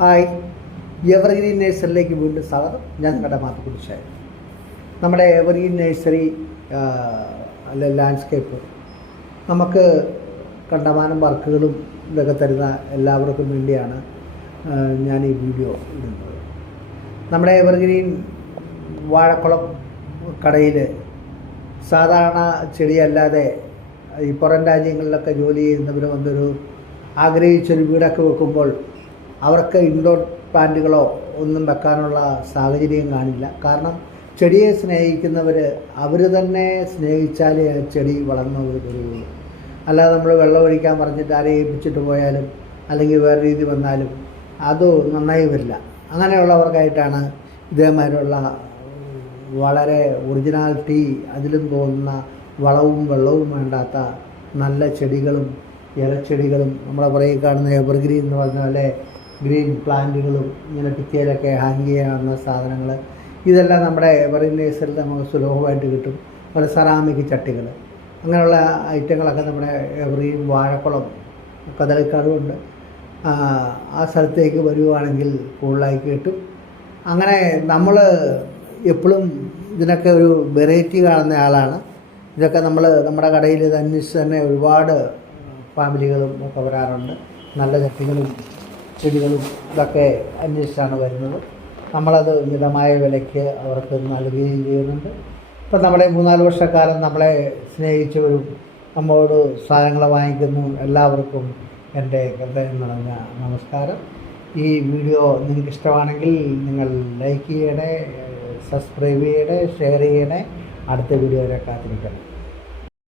Hi, evergreen നേഴ്സറിയിലേക്ക് വീണ്ടും സ്വാഗതം. ഞാൻ നിങ്ങളുടെ മാത്തുക്കുറിച്ചായി. നമ്മുടെ എവർഗ്രീൻ നേഴ്സറി അല്ലെ ലാൻഡ്സ്കേപ്പ് നമുക്ക് കണ്ടമാനം വർക്കുകളും ഇതൊക്കെ തരുന്ന എല്ലാവർക്കും വേണ്ടിയാണ് ഞാൻ ഈ വീഡിയോ ഇടുന്നത്. നമ്മുടെ എവർഗ്രീൻ വാഴക്കുളം കടയിൽ സാധാരണ ചെടിയല്ലാതെ ഈ പുറം രാജ്യങ്ങളിലൊക്കെ ജോലി ചെയ്യുന്നവർ വന്നൊരു ആഗ്രഹിച്ചൊരു വീടൊക്കെ വെക്കുമ്പോൾ അവർക്ക് ഇൻഡോർ പ്ലാന്റുകളോ ഒന്നും വെക്കാനുള്ള സാഹചര്യം കാണില്ല. കാരണം ചെടിയെ സ്നേഹിക്കുന്നവർ അവർ തന്നെ സ്നേഹിച്ചാലേ ചെടി വളർന്നു വരികയുള്ളൂ. അല്ലാതെ നമ്മൾ വെള്ളം ഒഴിക്കാൻ പറഞ്ഞിട്ട് ആരെയും ഏൽപ്പിച്ചിട്ട് പോയാലും അല്ലെങ്കിൽ വേറെ രീതി വന്നാലും അത് നന്നായി വരില്ല. അങ്ങനെയുള്ളവർക്കായിട്ടാണ് ഇതേമാതിരിയുള്ള വളരെ ഒറിജിനാലിറ്റി അതിലും തോന്നുന്ന വളവും വെള്ളവും വേണ്ടാത്ത നല്ല ചെടികളും ഇലച്ചെടികളും നമ്മളെ പുറകിൽ കാണുന്ന എവർഗ്രീൻ എന്ന് പറഞ്ഞ പോലെ ഗ്രീൻ പ്ലാന്റുകളും ഇങ്ങനെ ഭിത്തിയിലൊക്കെ ഹാങ് ചെയ്യാവുന്ന സാധനങ്ങൾ ഇതെല്ലാം നമ്മുടെ എവർഗ്രീൻ നേഴ്സറിയിൽ നമുക്ക് സുലഭമായിട്ട് കിട്ടും. അതുപോലെ സെറാമിക് ചട്ടികൾ അങ്ങനെയുള്ള ഐറ്റങ്ങളൊക്കെ നമ്മുടെ എവർഗ്രീൻ വാഴക്കുളം കദളിക്കാടുണ്ട്. ആ സ്ഥലത്തേക്ക് വരുവാണെങ്കിൽ കൂടുതലായി കിട്ടും. അങ്ങനെ നമ്മൾ എപ്പോഴും ഇതിനൊക്കെ ഒരു വെറൈറ്റി കാണുന്ന ആളാണ്. ഇതൊക്കെ നമ്മുടെ കടയിൽ ഇത് അന്വേഷിച്ച് തന്നെ ഒരുപാട് ഫാമിലികളും ഒക്കെ വരാറുണ്ട്. നല്ല ചട്ടികളും ചെടികളും ഇതൊക്കെ അന്വേഷിച്ചാണ് വരുന്നത്. നമ്മളത് മിതമായ വിലയ്ക്ക് അവർക്ക് നൽകുകയും ചെയ്യുന്നുണ്ട്. ഇപ്പം നമ്മുടെ 3-4 വർഷക്കാലം നമ്മളെ സ്നേഹിച്ചവരും നമ്മളോട് സാധനങ്ങൾ വാങ്ങിക്കുന്നു എല്ലാവർക്കും എൻ്റെ ഹൃദയം നിറഞ്ഞ നമസ്കാരം. ഈ വീഡിയോ നിങ്ങൾക്ക് ഇഷ്ടമാണെങ്കിൽ നിങ്ങൾ ലൈക്ക് ചെയ്യണേ, സബ്സ്ക്രൈബ് ചെയ്യണേ, ഷെയർ ചെയ്യണേ. അടുത്ത വീഡിയോ വരെ കാത്തിരിക്കണം.